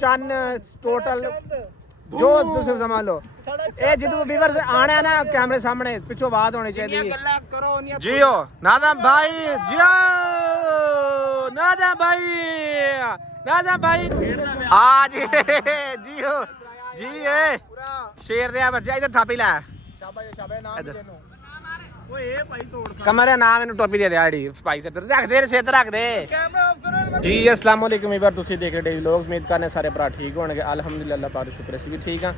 ਚੰਨ ਟੋਟਲ ਜੋ ਤੁਸੀਂ ਸਮਝ ਲਓ ਇਹ ਜਦੋਂ ਵੀਵਰਸ ਆਣਾ ਨਾ ਕੈਮਰੇ ਸਾਹਮਣੇ ਪਿੱਛੋਂ ਆਵਾਜ਼ ਹੋਣੀ ਚਾਹੀਦੀ ਹੈ ਗੱਲਾਂ ਕਰੋ ਜੀਓ ਨਾਦਮ ਭਾਈ ਜੀਓ ਨਾਦਮ ਭਾਈ ਆ ਜੀ ਜੀਓ ਜੀ ਏ ਸ਼ੇਰ ਦੇ ਆ ਬੱਚਾ ਇਧਰ ਥਾਪੀ ਲੈ ਸ਼ਾਬਾਸ਼ ਨਾਮ ਦੇ ਨੂੰ ਓਏ ਇਹ ਭਾਈ ਤੋੜ ਸਕਦਾ ਕਮਰੇ ਨਾਮ ਇਹਨੂੰ ਟੋਪੀ ਦੇ ਦੇ ਆੜੀ ਸਪਾਈਸ ਇੱਧਰ ਰੱਖ ਦੇ ਸਿਰ ਤੇ ਰੱਖ ਦੇ ਕੈਮਰਾ ਆਫ ਕਰੋ ਜੀ ਅਸਲਾਮ ਵਾਲੇਕੁਮ ਵੀਰ ਤੁਸੀਂ ਦੇਖ ਰਹੇ ਡੇਲੀ ਵਲੌਗਸ ਉਮੀਦ ਕਰਨੇ ਸਾਰੇ ਭਰਾ ਠੀਕ ਹੋਣਗੇ ਅਲਹਮਦੁਲਿਲਾ ਅੱਲਾਹ ਪਾਕ ਦਾ ਸ਼ੁਕਰ ਅਸੀਂ ਵੀ ਠੀਕ ਆ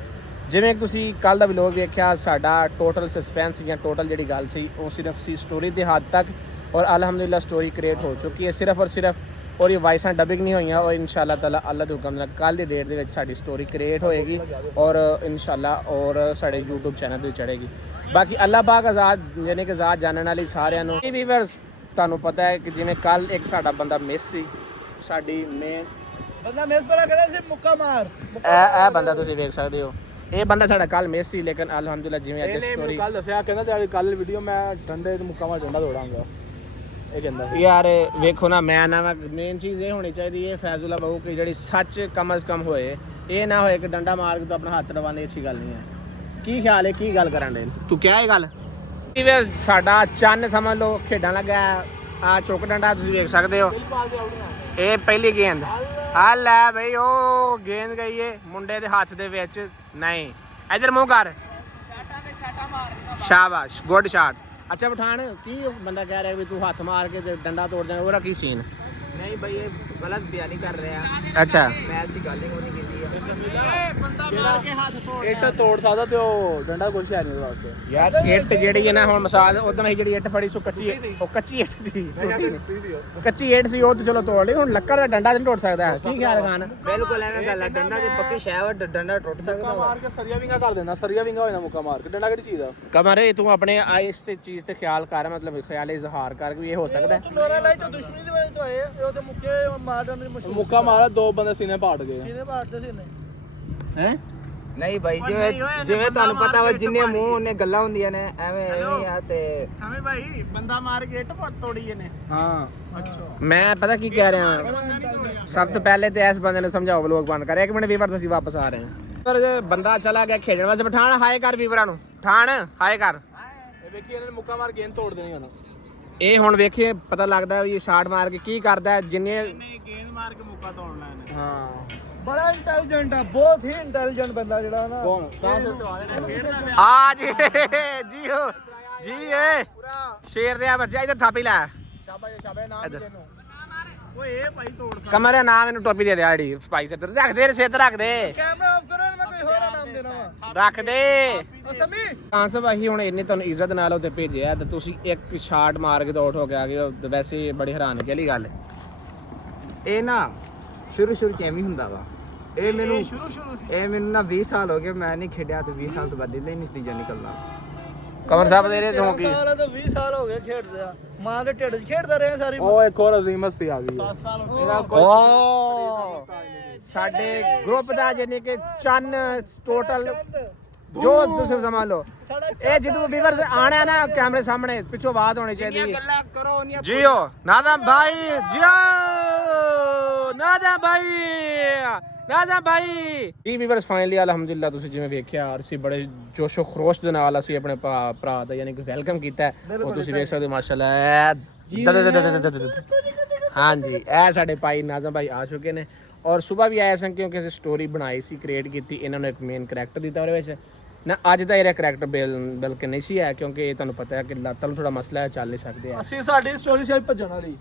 ਜਿਵੇਂ ਤੁਸੀਂ ਕੱਲ ਦਾ ਵਲੌਗ ਦੇਖਿਆ ਸਾਡਾ ਟੋਟਲ ਸਸਪੈਂਸ ਜਾਂ ਟੋਟਲ ਜਿਹੜੀ ਗੱਲ ਸੀ ਉਹ ਸਿਰਫ ਸੀ ਸਟੋਰੀ ਦੇ ਹੱਦ ਤੱਕ ਔਰ ਅਲਹਮਦੁਲਿਲਾ ਸਟੋਰੀ ਕ੍ਰੀਏਟ ਹੋ ਚੁੱਕੀ ਹੈ ਸਿਰਫ ਔਰ ਸਿਰਫ ਔਰ ਇਹ ਵਾਇਸਾਂ ਡਬਿੰਗ ਨਹੀਂ ਹੋਈਆਂ ਔਰ ਇਨਸ਼ਾਅੱਲਾ ਤਾਲਾ ਅੱਲਾਹ ਦੇ ਹੁਕਮ ਨਾਲ ਕੱਲ ਦੀ ਡੇਟ ਦੇ ਵਿੱਚ ਸਾਡੀ ਸਟੋਰੀ ਕ੍ਰੀਏਟ ਹੋਏਗੀ ਔਰ ਇਨਸ਼ਾਅੱਲਾ ਔਰ ਸਾਡੇ YouTube ਚੈਨਲ ਤੇ ਚੜੇਗੀ ਬਾਕੀ ਅੱਲਾਹ ਪਾਕ ਆਜ਼ਾਦ ਯਾਨੀ ਕਿ ਆਜ਼ਾਦ ਜਾਣਨ ਵਾਲੀ ਸਾਰਿਆਂ ਨੂੰ ਵੀਵਰਸ ਤੁਹਾਨੂੰ ਪਤਾ ਹੈ ਕਿ ਜਿਵੇਂ ਕੱਲ ਇੱਕ ਸਾਡਾ ਬੰਦਾ ਮਿਸ ਸੀ ਸਾਡੀ ਮੇਨ ਬੰਦਾ ਮਿਸ ਬੜਾ ਕਰਿਆ ਸੀ ਮੁੱਕਾ ਮਾਰ ਇਹ ਬੰਦਾ ਤੁਸੀਂ ਵੇਖ ਸਕਦੇ ਹੋ ਇਹ ਬੰਦਾ ਸਾਡਾ ਕੱਲ ਮਿਸ ਸੀ ਲੇਕਿਨ ਅਲਹਮਦੁਲਿਲਾ ਜਿਵੇਂ ਅੱਜ ਸਟੋਰੀ ਕੱਲ ਦੱਸਿਆ ਕਹਿੰਦਾ ਤੇ ਕੱਲ ਵੀਡੀਓ ਮੈਂ ਡੰਡੇ ਤੇ ਮੁੱਕਾ ਮਾਰ ਡੰਡਾ ਦੌੜਾਂਗਾ ਇਹ ਕਹਿੰਦਾ ਯਾਰ ਵੇਖੋ ਨਾ ਮੈਂ ਨਾ ਮੇਨ ਚੀਜ਼ ਇਹ ਹੋਣੀ ਚਾਹੀਦੀ ਹੈ ਫੈਜ਼ੁੱਲਾ ਬਾਬੂ ਕਿ ਜਿਹੜੀ ਸੱਚ ਕਮ ਅਜ਼ ਕਮ ਹੋਏ ਇਹ ਨਾ ਹੋਏ ਕਿ ਡੰਡਾ ਮਾਰ ਕੇ ਤੂੰ ਆਪਣਾ ਹੱਥ ਲਵਾਉਂਦੇ ਅੱਛੀ ਗੱਲ ਨਹੀਂ ਹੈ ਕੀ ਖਿਆਲ ਹੈ ਕੀ ਗੱਲ ਕਰਨ ਦੇ ਤੂੰ ਕਿਹਾ ਇਹ ਗੱਲ ਸਾਡਾ ਚੰਨ ਸਮਝ ਲਓ ਖੇਡਣ ਲੱਗਾ ਆ ਚੁੱਕ ਡੰਡਾ ਤੁਸੀਂ ਵੇਖ ਸਕਦੇ ਹੋ ਇਹ ਪਹਿਲੀ ਗੇਂਦ ਆ ਲੈ ਬਈ ਉਹ ਗੇਂਦ ਗਈ ਏ ਮੁੰਡੇ ਦੇ ਹੱਥ ਦੇ ਵਿੱਚ ਨਹੀਂ ਇਧਰ ਮੂੰਹ ਕਰ ਸ਼ਾਬਾਸ਼ ਗੁੱਡ ਸ਼ਾਟ ਅੱਛਾ ਪਠਾਨ ਕੀ ਬੰਦਾ ਕਹਿ ਰਿਹਾ ਵੀ ਤੂੰ ਹੱਥ ਮਾਰ ਕੇ ਤੇ ਡੰਡਾ ਤੋੜ ਜਾਏਗਾ ਉਹਦਾ ਕੀ ਸੀਨ ਨਹੀਂ ਭਾਈ ਇਹ ਗਲਤ ਬਿਆਨੀ ਕਰ ਰਿਹਾ ਅੱਛਾ ਮੈਂ ਐਸੀ ਗੱਲ ਹੀ ਨਹੀਂ ਕੀਤੀ ਬੰਦਾ ਮਾਰ ਕੇ ਹੱਥ ਤੋੜ ਇੱਟ ਤੋੜ ਸਕਦਾ ਤੇ ਉਹ ਡੰਡਾ ਕੁਛ ਹੈ ਨਹੀਂ ਉਹਦੇ ਵਾਸਤੇ ਯਾਰ ਇੱਟ ਜਿਹੜੀ ਹੈ ਨਾ ਹੁਣ ਮਿਸਾਲ ਉਦੋਂ ਅਸੀਂ ਜਿਹੜੀ ਇੱਟ ਫੜੀ ਸੋ ਕੱਚੀ ਉਹ ਕੱਚੀ ਇੱਟ ਸੀ ਕੱਚੀ ਇੱਟ ਸੀ ਉਹ ਤੇ ਚਲੋ ਤੋੜ ਲਈ ਹੁਣ ਲੱਕੜ ਦਾ ਡੰਡਾ ਨਹੀਂ ਟੁੱਟ ਸਕਦਾ ਕੀ ਖਿਆਲ ਖਾਨ ਬਿਲਕੁਲ ਐਵੇਂ ਗੱਲ ਹੈ ਡੰਡਾ ਦੀ ਪੱਕੀ ਸ਼ੈ ਡੰਡਾ ਟੁੱਟ ਸਕਦਾ ਮਾਰ ਕੇ ਸਰੀਆ ਵਿੰਗਾ ਕਰ ਦਿੰਦਾ ਸਰੀਆ ਵਿੰਗਾ ਹੋ ਜਾਂਦਾ ਮੁੱਕਾ ਮਾਰ ਕੇ ਡੰਡਾ ਕਿਹੜੀ ਚੀਜ਼ ਆ ਕਮਰੇ ਤੂੰ ਆਪਣੇ ਆਇਸ ਤੇ ਚੀਜ਼ ਤੇ ਖਿਆਲ ਕਰ ਮਤਲਬ ਖਿਆਲ ਇਜ਼ਹਾਰ ਕਰ ਵੀ ਇਹ ਹੋ ਸਕਦਾ ਲੋਰਾ ਲਾਈ ਤੋਂ ਦੁਸ਼ਮਣੀ ਦੀ ਵਜ੍ਹਾ ਤੋਂ ਆਏ ਉਹ ਤੇ ਮੁੱਕੇ ਮਾਰਨ ਦੀ ਮਸ਼ਹੂਰ ਮੁੱਕਾ ਮਾਰਾ ਦੋ ਬੰਦੇ ਸੀਨੇ ਪਾੜ ਗਏ ਸੀਨੇ ਪਾੜਦੇ ਸੀਨੇ ਹੈ ਨਹੀਂ ਭਾਈ ਜਿਵੇਂ ਤੁਹਾਨੂੰ ਪਤਾ ਵਾ ਜਿੰਨੇ ਮੂੰਹ ਉਹਨੇ ਗੱਲਾਂ ਹੁੰਦੀਆਂ ਨੇ ਐਵੇਂ ਨਹੀਂ ਆ ਤੇ ਸਮਝ ਭਾਈ ਬੰਦਾ ਮਾਰ ਕੇ ਇੱਟ ਪੱਟ ਤੋੜੀ ਇਹਨੇ ਹਾਂ ਅੱਛਾ ਮੈਂ ਪਤਾ ਕੀ ਕਹਿ ਰਿਹਾ ਸਭ ਤੋਂ ਪਹਿਲੇ ਤੇ ਇਸ ਬੰਦੇ ਨੂੰ ਸਮਝਾਓ ਵਲੋਗ ਬੰਦ ਕਰ 1 ਮਿੰਟ ਵੀਵਰ ਅਸੀਂ ਵਾਪਸ ਆ ਰਹੇ ਹਾਂ ਪਰ ਬੰਦਾ ਚਲਾ ਗਿਆ ਖੇਡਣ ਵਾਸਤੇ ਪਠਾਨ ਹਾਏ ਕਰ ਵੀਵਰਾਂ ਨੂੰ ਠਾਣ ਹਾਏ ਕਰ ਇਹ ਵੇਖੀ ਇਹਨਾਂ ਨੇ ਮੁੱਕਾ ਮਾਰ ਗੇਂਦ ਤੋੜ ਦੇਣੀ ਹੁਣ ਇਹ ਹੁਣ ਵੇਖੀਏ ਪਤਾ ਲੱਗਦਾ ਵੀ ਇਹ ਸ਼ਾਟ ਮਾਰ ਕੇ ਕੀ ਕਰਦਾ ਜਿੰਨੇ ਗੇਂਦ ਮਾਰ ਕੇ ਮੁੱਕਾ ਤੋੜਨਾ ਇਹਨੇ ਹਾਂ ਬੜਾ ਇੰਟੈਲੀਜੈਂਟ ਆ ਬਹੁਤ ਹੀ ਇੰਟੈਲੀਜੈਂਟ ਬੰਦਾ ਜਿਹੜਾ ਨਾ ਕੌਣ ਆ ਜੀ ਜੀਓ ਜੀ ਏ ਸ਼ੇਰ ਦੇ ਆ ਬੱਚਾ ਇਧਰ ਥਾਪੀ ਲੈ ਸ਼ਾਬਾਸ਼ ਨਾਮ ਦੇ ਨੂੰ ਓਏ ਇਹ ਭਾਈ ਤੋੜ ਸਕਦਾ ਕਮਰੇ ਨਾਮ ਇਹਨੂੰ ਟੋਪੀ ਦੇ ਦੇ ਆੜੀ ਸਪਾਈਸ ਇੱਧਰ ਰੱਖ ਦੇ ਸਿਰ ਤੇ ਰੱਖ ਦੇ ਕੈਮਰਾ ਆਫ ਕਰੋ ਮੈਂ ਕੋਈ ਹੋਰ ਨਾਮ ਦੇਣਾ ਵਾ ਰੱਖ ਦੇ ਸਮੀ ਆਂਸਰ ਆਹੀ ਹੁਣ ਇੰਨੇ ਤੁਹਾਨੂੰ ਇੱਜ਼ਤ ਨਾਲ ਉੱਤੇ ਭੇਜਿਆ ਤੇ ਤੁਸੀਂ ਇੱਕ ਸ਼ਾਟ ਮਾਰ ਕੇ ਆਊਟ ਹੋ ਕੇ ਆ ਗਏ ਵੈਸੇ ਬੜੀ ਹੈਰਾਨਗੀ ਵਾਲੀ ਗੱਲ ਇਹ ਨਾ ਸ਼ੁਰੂ ਚ ਐਵੇਂ ਹੁੰਦਾ ਵਾ ਇਹ ਮੈਨੂੰ ਨਾ 20 ਸਾਲ ਹੋ ਗਏ ਮੈਂ ਨਹੀਂ ਖੇਡਿਆ ਤੇ 20 ਸਾਲ ਤੋਂ ਬਾਅਦ ਇਹਦਾ ਹੀ ਨਤੀਜਾ ਨਿਕਲਣਾ ਕਮਰ ਸਾਹਿਬ ਦੇ ਰਹੇ ਤੋਂ ਕੀ ਸਾਲ ਤੋਂ 20 ਸਾਲ ਹੋ ਗਏ ਖੇਡਦੇ ਆ ਮਾਂ ਦੇ ਢਿੱਡ 'ਚ ਖੇਡਦਾ ਰਿਹਾ ਸਾਰੀ ਉਹ ਇੱਕ ਹੋਰ ਅਜ਼ੀਮ ਮਸਤੀ ਆ ਗਈ 7 ਸਾਲ ਹੋ ਗਏ ਓ ਸਾਡੇ ਗਰੁੱਪ ਦਾ ਯਾਨੀ ਕਿ ਚੰਨ ਟੋਟਲ ਜੋ ਤੁਸੀਂ ਸਮਝ ਲਓ ਇਹ ਜਦੋਂ ਵੀਵਰਸ ਆਣਾ ਨਾ ਕੈਮਰੇ ਸਾਹਮਣੇ ਪਿੱਛੋਂ ਆਵਾਜ਼ ਹੋਣੀ ਚਾਹੀਦੀ ਹੈ ਗੱਲਾਂ ਕਰੋ ਜੀਓ ਨਾਦਮ ਭਾਈ ਜੀਓ ਨਾਦਮ ਭਾਈ ਇਹ ਵੀਵਰਸ ਫਾਈਨਲੀ ਅਲਹਮਦੁਲਿਲਾ ਤੁਸੀਂ ਜਿਵੇਂ ਵੇਖਿਆ ਅਸੀਂ ਬੜੇ ਜੋਸ਼ੋ ਖਰੋਸ਼ ਦੇ ਨਾਲ ਅਸੀਂ ਆਪਣੇ ਭਰਾ ਦਾ ਯਾਨੀ ਕਿ ਵੈਲਕਮ ਕੀਤਾ ਉਹ ਤੁਸੀਂ ਵੇਖ ਸਕਦੇ ਹੋ ਮਾਸ਼ਾਅੱਲਾ ਹਾਂਜੀ ਇਹ ਸਾਡੇ ਭਾਈ ਨਾਜ਼ਮ ਭਾਈ ਆ ਚੁੱਕੇ ਨੇ ਔਰ ਸਵੇਰ ਵੀ ਆਏ ਸਨ ਕਿਉਂਕਿ ਅਸੀਂ ਸਟੋਰੀ ਬਣਾਈ ਸੀ ਕ੍ਰੀਏਟ ਕੀਤੀ ਇਹਨਾਂ ਨੂੰ ਇੱਕ ਮੇਨ ਕਰੈਕਟਰ ਦਿੱਤਾ ਉਹਦੇ ਵਿੱਚ ਨਾ ਅੱਜ ਦਾ ਇਹ ਕਰੈਕਟਰ ਬਲਕਿ ਨਹੀਂ ਸੀ ਹੈ ਕਿਉਂਕਿ ਇਹ ਤੁਹਾਨੂੰ ਪਤਾ ਹੈ ਕਿ ਲੱਤਾਂ ਨੂੰ ਥੋੜਾ ਮਸਲਾ ਹੈ ਚੱਲ ਨਹੀਂ ਸਕਦੇ ਅਸੀਂ ਸਾਡੀ ਸਟੋਰੀ ਸ਼ਾਇਦ ਭੱਜਣ ਵਾਲੀ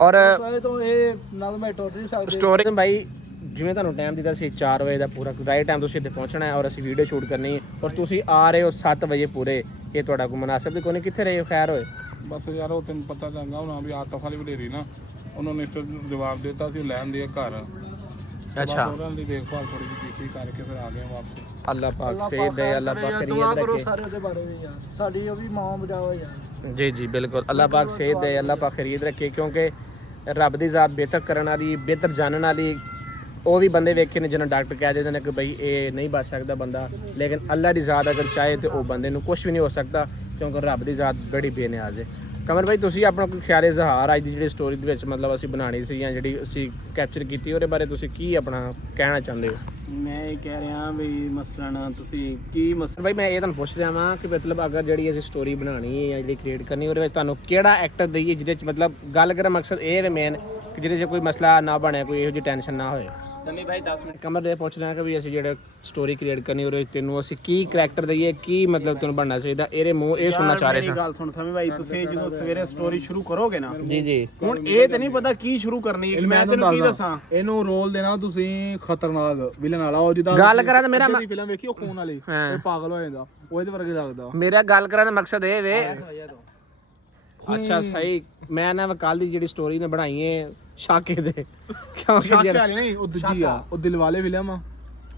ਔਰ ਤੋਂ ਇਹ ਨਾਲ ਮੈਂ ਟੋਟ ਨਹੀਂ ਸਕਦੇ ਸਟੋਰੀ ਭਾਈ ਜਿਵੇਂ ਤੁਹਾਨੂੰ ਟਾਈਮ ਦਿੱਤਾ ਸੀ 4 ਵਜੇ ਦਾ ਪੂਰਾ ਰਾਈਟ ਟਾਈਮ ਤੁਸੀਂ ਇੱਥੇ ਪਹੁੰਚਣਾ ਹੈ ਔਰ ਅਸੀਂ ਵੀਡੀਓ ਸ਼ੂਟ ਕਰਨੀ ਹੈ ਔਰ ਤੁਸੀਂ ਆ ਰਹੇ ਹੋ 7 ਵਜੇ ਪੂਰੇ ਇਹ ਤੁਹਾਡਾ ਕੋਈ ਮੁਨਾਸਿਬ ਵੀ ਕੋਈ ਨਹੀਂ ਕਿੱਥੇ ਰਹੇ ਹੋ ਖੈਰ ਹੋਏ ਬਸ ਯਾਰ ਉਹ ਤੈਨੂੰ ਪਤਾ ਚੰਗਾ ਹੁਣ ਵੀ ਆਤਫ ਵਾਲੀ ਵਡੇਰੀ ਨਾ ਉਹਨਾਂ ਨੇ ਜਵਾਬ ਦਿੱਤਾ ਸੀ ਲੈਣ ਦੇ ਘਰ ਅੱਛਾ ਉਹਨਾਂ ਦੀ ਦੇਖਭਾਲ ਥੋੜੀ ਜਿਹੀ ਕੀਤੀ ਕਰਕੇ ਫਿਰ ਆ ਗਏ ਵਾਪਸ ਅੱਲਾਹ ਪਾਕ ਸੇਧ ਦੇ ਅੱਲਾਹ ਪਾਕ ਖੈਰੀਅਤ ਰੱਖੇ ਸਾਰੇ ਉਹਦੇ ਬਾਰੇ ਵੀ ਯਾਰ ਸਾਡੀ ਉਹ ਵੀ ਮਾਂ ਬਚਾਓ ਯਾਰ ਜੀ ਜੀ ਬਿਲਕੁਲ ਅੱਲਾਹ ਪਾਕ ਸੇਧ ਦੇ ਅੱਲਾਹ ਪਾਕ ਖੈਰੀਅਤ ਰੱਖੇ ਕਿਉਂਕਿ ਰੱਬ ਦੀ ਜ਼ਾਤ ਬਿਹਤਰ ਕਰਨ ਵਾਲੀ ਬਿਹਤਰ ਜਾਣਨ ਵਾਲੀ ਉਹ ਵੀ ਬੰਦੇ ਵੇਖੇ ਨੇ ਜਿਹਨਾਂ ਡਾਕਟਰ ਕਹਿ ਦਿੰਦੇ ਨੇ ਕਿ ਬਈ ਇਹ ਨਹੀਂ ਬਚ ਸਕਦਾ ਬੰਦਾ ਲੇਕਿਨ ਅੱਲਾਹ ਦੀ ਜ਼ਾਤ ਅਗਰ ਚਾਹੇ ਤੇ ਉਹ ਬੰਦੇ ਨੂੰ ਕੁਝ ਵੀ ਨਹੀਂ ਹੋ ਸਕਦਾ ਕਿਉਂਕਿ ਰੱਬ ਦੀ ਜ਼ਾਤ ਬੜੀ ਬੇਨਿਆਜ਼ ਹੈ ਕਮਰ ਭਾਈ ਤੁਸੀਂ ਆਪਣਾ ਕੋਈ ਖਿਆਲ ਇਜ਼ਹਾਰ ਅੱਜ ਦੀ ਜਿਹੜੀ ਸਟੋਰੀ ਦੇ ਵਿੱਚ ਮਤਲਬ ਅਸੀਂ ਬਣਾਉਣੀ ਸੀ ਜਾਂ ਜਿਹੜੀ ਅਸੀਂ ਕੈਪਚਰ ਕੀਤੀ ਉਹਦੇ ਬਾਰੇ ਤੁਸੀਂ ਕੀ ਆਪਣਾ ਕਹਿਣਾ ਚਾਹੁੰਦੇ ਹੋ? ਮੈਂ ਇਹ ਕਹਿ ਰਿਹਾ ਵੀ ਮਸਲਨ ਤੁਸੀਂ ਕੀ ਭਾਈ ਮੈਂ ਇਹ ਤੁਹਾਨੂੰ ਪੁੱਛ ਰਿਹਾ ਵਾਂ ਕਿ ਮਤਲਬ ਅਗਰ ਜਿਹੜੀ ਅਸੀਂ ਸਟੋਰੀ ਬਣਾਉਣੀ ਹੈ ਜਾਂ ਜਿਹੜੀ ਕ੍ਰੀਏਟ ਕਰਨੀ ਉਹਦੇ ਵਿੱਚ ਤੁਹਾਨੂੰ ਕਿਹੜਾ ਐਕਟਰ ਦਈਏ ਜਿਹਦੇ ਚ ਮਤਲਬ ਗੱਲ ਕਰਨ ਮਕਸਦ ਇਹ ਹੈ ਮੇਨ ਕਿ ਜਿਹਦੇ 'ਚ ਕੋਈ ਮਸਲਾ ਨਾ ਬਣੇ, ਕੋਈ ਇਹੋ ਜਿਹੀ ਟੈਨਸ਼ਨ ਨਾ ਹੋਏ। ਸਮੀ ਭਾਈ 10 ਮਿੰਟ ਕਮਰ ਦੇ ਪੁੱਛ ਰਿਹਾ ਕਿ ਵੀ ਅਸੀਂ ਜਿਹੜਾ ਸਟੋਰੀ ਕ੍ਰੀਏਟ ਕਰਨੀ ਉਹਦੇ ਵਿੱਚ ਤੈਨੂੰ ਅਸੀਂ ਕੀ ਕਰੈਕਟਰ ਦਈਏ, ਕੀ ਮਤਲਬ ਤੈਨੂੰ ਬਣਨਾ ਚਾਹੀਦਾ, ਇਹਦੇ ਮੂੰਹ ਇਹ ਸੁਣਨਾ ਚਾਹ ਰਹੇ ਸਾਂ। ਗੱਲ ਸੁਣ ਸਮੀ ਭਾਈ, ਤੁਸੀਂ ਜਦੋਂ ਸਵੇਰੇ ਸਟੋਰੀ ਸ਼ੁਰੂ ਕਰੋਗੇ ਨਾ ਜੀ ਜੀ ਹੁਣ ਇਹ ਤੇ ਨਹੀਂ ਪਤਾ ਕੀ ਸ਼ੁਰੂ ਕਰਨੀ ਹੈ। ਮੈਂ ਤੈਨੂੰ ਕੀ ਦੱਸਾਂ, ਇਹਨੂੰ ਰੋਲ ਦੇਣਾ ਤੁਸੀਂ ਖਤਰਨਾਕ ਵਿਲਨ ਵਾਲਾ। ਉਹ ਜਿੱਦਾਂ ਗੱਲ ਕਰਾਂ ਤਾਂ ਮੇਰਾ ਫਿਲਮ ਵੇਖੀ ਉਹ ਖੂਨ ਵਾਲੀ, ਇਹ ਪਾਗਲ ਹੋ ਜਾਂਦਾ, ਉਹ ਇਹਦੇ ਵਰਗੇ ਲੱਗਦਾ। ਮੇਰਾ ਗੱਲ ਕਰਨ ਦਾ ਮਕਸਦ ਇਹ ਵੇ ਅੱਛਾ ਸਹੀ, ਮੈਂ ਨਾ ਕੱਲ ਦੀ ਜਿਹੜੀ ਸਟੋਰੀ ਨੇ ਬਣਾਈ ਹੈ ਸ਼ਾਕੇ ਦੇ ਸ਼ਾਕੇ ਵਾਲੀ ਨਹੀਂ, ਉਹ ਦੂਜੀ ਆ, ਉਹ ਦਿਲਵਾਲੇ ਫਿਲਮ ਆ,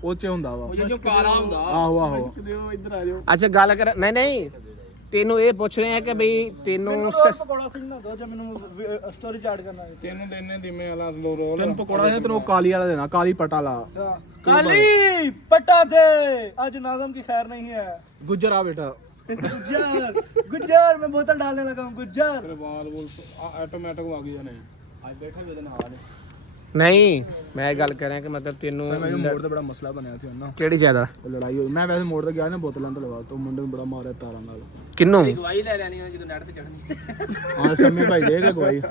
ਉਹ ਚ ਹੁੰਦਾ ਵਾ, ਉਹ ਜੋ ਕਾਲਾ ਹੁੰਦਾ। ਆਹੋ ਆਹੋ। ਇੱਧਰ ਆ ਜਾਓ। ਅੱਛਾ ਗੱਲ ਕਰ ਨਹੀਂ ਤੈਨੂੰ ਇਹ ਪੁੱਛ ਰਹੇ ਆ ਕਿ ਬਈ ਤੈਨੂੰ ਪਕੌੜਾ ਸਿੰਘ ਨਾ ਦੋ ਜੇ ਮੈਨੂੰ ਸਟੋਰੀ ਚਾਰਟ ਕਰਨਾ ਹੈ। ਤੈਨੂੰ ਦੇਨੇ ਦਿਮੇ ਵਾਲਾ ਰੋਲ। ਤੈਨੂੰ ਪਕੌੜਾ ਦੇਣਾ, ਤੈਨੂੰ ਕਾਲੀ ਵਾਲਾ ਦੇਣਾ, ਕਾਲੀ ਪਟਾ ਵਾਲਾ। काली पट्टा थे, आज नाज़म की खैर नहीं है। गुज्जर आ बेटा, गुज्जर मैं बोतल डालने लगा हूँ गुज्जर। ऑटोमेटिक आ गया नहीं आज बैठा मेरे नाल नहीं मैं गल कर रहा कि मतलब तेनू मैं मोड़ ਤੇ ਬੜਾ ਮਸਲਾ ਬਣਿਆ ਸੀ ਨਾ, ਕਿਹੜੀ ਜ਼ਿਆਦਾ ਉਹ ਲੜਾਈ ਹੋਈ। ਮੈਂ ਵੈਸੇ ਮੋੜ ਤੇ ਗਿਆ ਨਾ, ਬੋਤਲਾਂ ਤੇ ਲਵਾ, ਤੋਂ ਮੁੰਡੇ ਨੂੰ ਬੜਾ ਮਾਰਿਆ ਤਾਰਾਂ ਨਾਲ। ਕਿੰਨੂੰ ਗਵਾਹੀ ਲੈ ਲੈਣੀ ਜਦੋਂ ਨੈਟ ਤੇ ਚੜਨੀ। ਹਾਂ ਸਮੀ ਭਾਈ ਦੇਗਾ ਗਵਾਈ।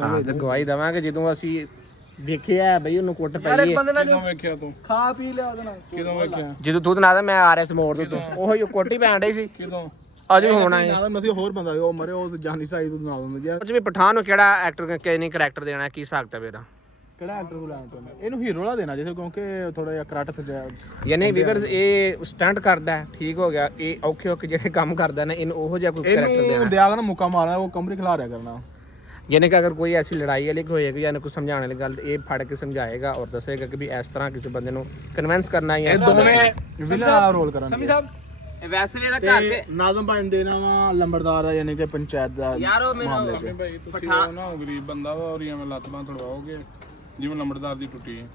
ਹਾਂ ਤੇ ਗਵਾਹੀ ਦਵਾਂਗੇ ਜਦੋਂ ਅਸੀਂ ਵੇਖਿਆ ਬਈ ਉਹਨੂੰ ਕੁੱਟ ਪਈ ਕਿਦੋਂ ਵੇਖਿਆ ਤੂੰ? ਖਾ ਪੀ ਲਿਆ ਉਹਦੇ ਨਾਲ। ਕਿਦੋਂ ਵੇਖਿਆ? ਜਦੋਂ ਤੂੰ ਨਾ ਮੈਂ ਆ ਰਿਹਾ ਸੀ ਮੋੜ ਤੋਂ ਉਹੀ ਕੋਟੀ ਪੈਣ ਡਈ ਸੀ। ਕਿਦੋਂ? ਅਜੇ ਹੋਣਾ ਹੈ ਨਾਮ ਅਸੀਂ ਹੋਰ ਬੰਦਾ ਉਹ ਮਰੇ, ਉਹ ਜਾਨੀ ਸਾਈ ਤੂੰ ਨਾਲ ਹੁੰਦੇ ਯਾਰ। ਕੁਝ ਵੀ ਪਠਾਨ ਨੂੰ ਕਿਹੜਾ ਐਕਟਰ ਕਿਹਨੇ ਕਰੈਕਟਰ ਦੇਣਾ, ਕੀ ਹਿਸਾਬ ਤਾਂ ਮੇਰਾ ਕਿਹੜਾ ਐਕਟਰ ਨੂੰ ਲੈਣਾ ਚਾਹੁੰਦਾ? ਇਹਨੂੰ ਹੀਰੋ ਵਾਲਾ ਦੇਣਾ ਜਿਵੇਂ, ਕਿਉਂਕਿ ਥੋੜਾ ਜਿਹਾ ਕਰਟ ਤੇ ਯਾਨੀ ਵੀਵਰਸ ਇਹ ਸਟੰਟ ਕਰਦਾ ਹੈ, ਠੀਕ ਹੋ ਗਿਆ। ਇਹ ਔਖੇ ਔਖੇ ਜਿਹੜੇ ਕੰਮ ਕਰਦਾ ਨਾ ਇਹਨੂੰ ਉਹੋ ਜਿਹਾ ਕੋਈ ਕਰੈਕਟਰ ਦੇਣਾ। ਇਹਨੂੰ ਦਿਆਗਾ ਨਾ ਮੁੱਕਾ ਮਾਰਨਾ, ਉਹ ਕਮਰੇ ਖਿਲਾ ਰਿਆ ਕਰਨਾ। ਯਾਨੀ ਕਿ ਅਗਰ ਕੋਈ ਐਸੀ ਲੜਾਈ ਵਾਲੀ ਹੋਏਗੀ ਜਾਂ ਕੁਝ ਸਮਝਾਉਣ ਵਾਲੀ ਗੱਲ ਇਹ ਫੜ ਕੇ ਸਮਝਾਏਗਾ ਔਰ ਦੱਸੇਗਾ ਕਿ ਵੀ ਇਸ ਤਰ੍ਹਾਂ ਕਿਸੇ ਬੰਦੇ ਨੂੰ ਕਨਵਿੰਸ ਕਰਨਾ ਹੈ। ਇਹ ਦੋਵੇਂ ਵਿਲਨ ਵਾਲਾ ਰੋਲ ਕਰਾਂਗੇ। ਸਮੀ ਸਾਹਿਬ ਇਹ ਵੈਸੇ ਮੇਰਾ ਘਰ ਚ ਨਾਜ਼ਮ ਭਾਈ ਦੇਣਾ ਵਾ ਲੰਬੜਦਾਰ ਦਾ, ਯਾਨੀ ਕਿ ਪੰਚਾਇਤ ਦਾ। ਯਾਰ ਉਹ ਮੈਨੂੰ ਭਾਈ ਤੁਸੀਂ ਉਹ ਨਾ ਗਰੀਬ ਬੰਦਾ ਵਾ ਔਰ ਐਵੇਂ ਲੱਤ ਬਾਂਹ ਤੜਵਾਓਗੇ ਜਿਵੇਂ ਲੰਬੜਦਾਰ ਦੀ ਟੁੱਟੀ ਹੈ,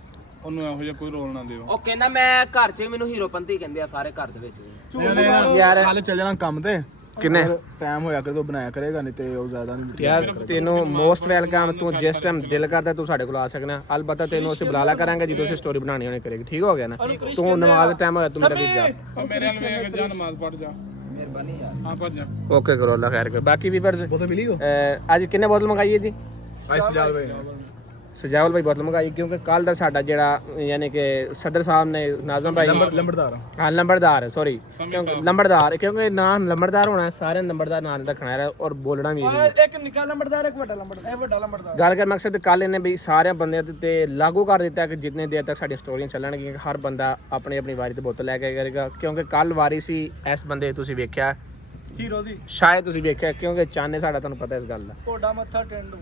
ਉਹਨੂੰ ਇਹੋ ਜਿਹਾ ਕੋਈ ਰੋਲ ਨਾ ਦਿਓ। ਉਹ ਕਹਿੰਦਾ ਮੈਂ ਘਰ ਚ ਮੈਨੂੰ ਹੀਰੋਪੰਤੀ ਕਹਿੰਦੇ ਆ ਸਾਰੇ ਘਰ ਦੇ ਵਿੱਚ। ਯਾਰ ਕੱਲ ਚੱਲ ਜਾਣਾ ਕੰਮ ਤੇ, ਕਿੰਨੇ ਟਾਈਮ ਹੋਇਆ ਕਰੇ ਤੋ ਬਣਾਇਆ ਕਰੇਗਾ, ਨਹੀਂ ਤੇ ਉਹ ਜ਼ਿਆਦਾ ਨਹੀਂ। ਯਾਰ ਤੈਨੂੰ ਮੋਸਟ ਵੈਲਕਮ, ਤੂੰ ਜਿਸ ਟਾਈਮ ਦਿਲ ਕਰਦਾ ਤੂੰ ਸਾਡੇ ਕੋਲ ਆ ਸਕਣਾ। ਅਲਬੱਤਾ ਤੈਨੂੰ ਅਸੀਂ ਬੁਲਾ ਲਿਆ ਕਰਾਂਗੇ ਜਦੋਂ ਅਸੀਂ ਸਟੋਰੀ ਬਣਾਉਣੀ ਹੋਣੀ ਕਰੇਗੀ, ਠੀਕ ਹੋ ਗਿਆ ਨਾ? ਤੂੰ ਨਮਾਜ਼ ਦਾ ਟਾਈਮ ਹੋਇਆ ਤੂੰ ਮੇਰਾ ਵੀਰ ਜਾ, ਮੇਰੇ ਨਾਲ ਵੇਖ ਜਾ, ਨਮਾਜ਼ ਪੜ ਜਾ, ਮਿਹਰਬਾਨੀ ਯਾਰ। ਹਾਂ ਪੜ ਜਾ। ਓਕੇ ਕਰੋ, ਅੱਲਾ ਖੈਰ ਕਰੇ। ਬਾਕੀ ਵੀਵਰਸ ਬੋਤਲ ਮਿਲੀ ਕੋ ਅੱਜ ਕਿੰਨੇ ਬੋਤਲ ਮੰਗਾਈ ਹੈ ਜੀ? ਸਜਾਲ ਭਾਈ ਸਜਾਵਲ ਭਾਈ ਬੋਤਲ ਮੰਗਾਈ ਕਿਉਂਕਿ ਕੱਲ ਦਾ ਸਾਡਾ ਜਿਹੜਾ ਯਾਨੀ ਕਿ ਸਦਰ ਸਾਹਿਬ ਨੇ ਨਾਜ਼ਮ ਭਾਈ ਲੰਬੜਦਾਰ, ਹਾਂ ਲੰਬੜਦਾਰ, ਸੌਰੀ ਲੰਬੜਦਾਰ, ਕਿਉਂਕਿ ਨਾਮ ਲੰਬੜਦਾਰ ਹੋਣਾ, ਸਾਰਿਆਂ ਲੰਬੜਦਾਰ ਨਾਮ ਰੱਖਣਾ ਹੈ ਔਰ ਬੋਲਣਾ ਵੀ ਇੱਕ ਨਿੱਕਾ ਲੰਬੜਦਾਰ ਇੱਕ ਵੱਡਾ ਲੰਬੜਦਾਰ, ਇਹ ਵੱਡਾ ਲੰਬੜਦਾਰ। ਗੱਲ ਕਰ ਮਕਸਦ ਕੱਲ ਇਹਨੇ ਵੀ ਸਾਰਿਆਂ ਬੰਦਿਆਂ ਤੇ ਲਾਗੂ ਕਰ ਦਿੱਤਾ ਕਿ ਜਿੰਨੇ ਦੇਰ ਤੱਕ ਸਾਡੀਆਂ ਸਟੋਰੀਆਂ ਚੱਲਣਗੀਆਂ ਹਰ ਬੰਦਾ ਆਪਣੀ ਆਪਣੀ ਵਾਰੀ ਤੇ ਬੋਤਲ ਲੈ ਕੇ ਕਰੇਗਾ। ਕਿਉਂਕਿ ਕੱਲ ਵਾਰੀ ਸੀ ਇਸ ਬੰਦੇ ਤੁਸੀਂ ਵੇਖਿਆ, ਹੀਰੋ ਦੀ ਸ਼ਾਇਦ ਤੁਸੀਂ ਵੇਖਿਆ, ਕਿਉਂਕਿ ਚਾਨੇ ਸਾਡਾ ਤੁਹਾਨੂੰ ਪਤਾ ਇਸ ਗੱਲ ਦਾ, ਕੋਡਾ ਮੱਥਾ ਟੈਂਡੂ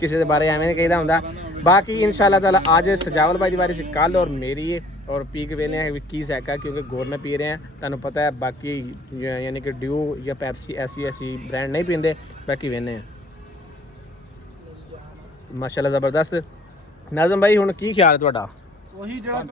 ਕਿਸੇ ਦੇ ਬਾਰੇ ਐਵੇਂ ਨਹੀਂ ਕਹੀਦਾ ਹੁੰਦਾ। ਬਾਕੀ ਇਨਸ਼ਾਅੱਲਾ ਤਾਲਾ ਅੱਜ ਸਜਾਵਲ ਭਾਈ ਦੀ ਵਾਰੀ ਸੀ ਕੱਲ ਔਰ ਮੇਰੀ ਹੈ ਔਰ ਪੀ ਕੇ ਵੇਲੇ ਆ ਕੀ ਸੈਕਾ, ਕਿਉਂਕਿ ਗੋਰ में ਪੀ ਰਹੇ ਆ। ਤੁਹਾਨੂੰ ਪਤਾ ਹੈ ਬਾਕੀ ਯਾਨੀ ਕਿ ਡਿਊ ਜਾਂ ਪੈਪਸੀ ਐਸੀ ਬ੍ਰਾਂਡ ਨਹੀਂ ਪੀਂਦੇ, ਬਾਕੀ ਵੇਨੇ ਆ। ਮਾਸ਼ਾਅੱਲਾ ਜ਼ਬਰਦਸਤ। ਨਾਜ਼ਮ ਭਾਈ ਹੁਣ ਕੀ ਖਿਆਲ ਹੈ ਤੁਹਾਡਾ? ਉਹੀ ਜਿਹੜਾ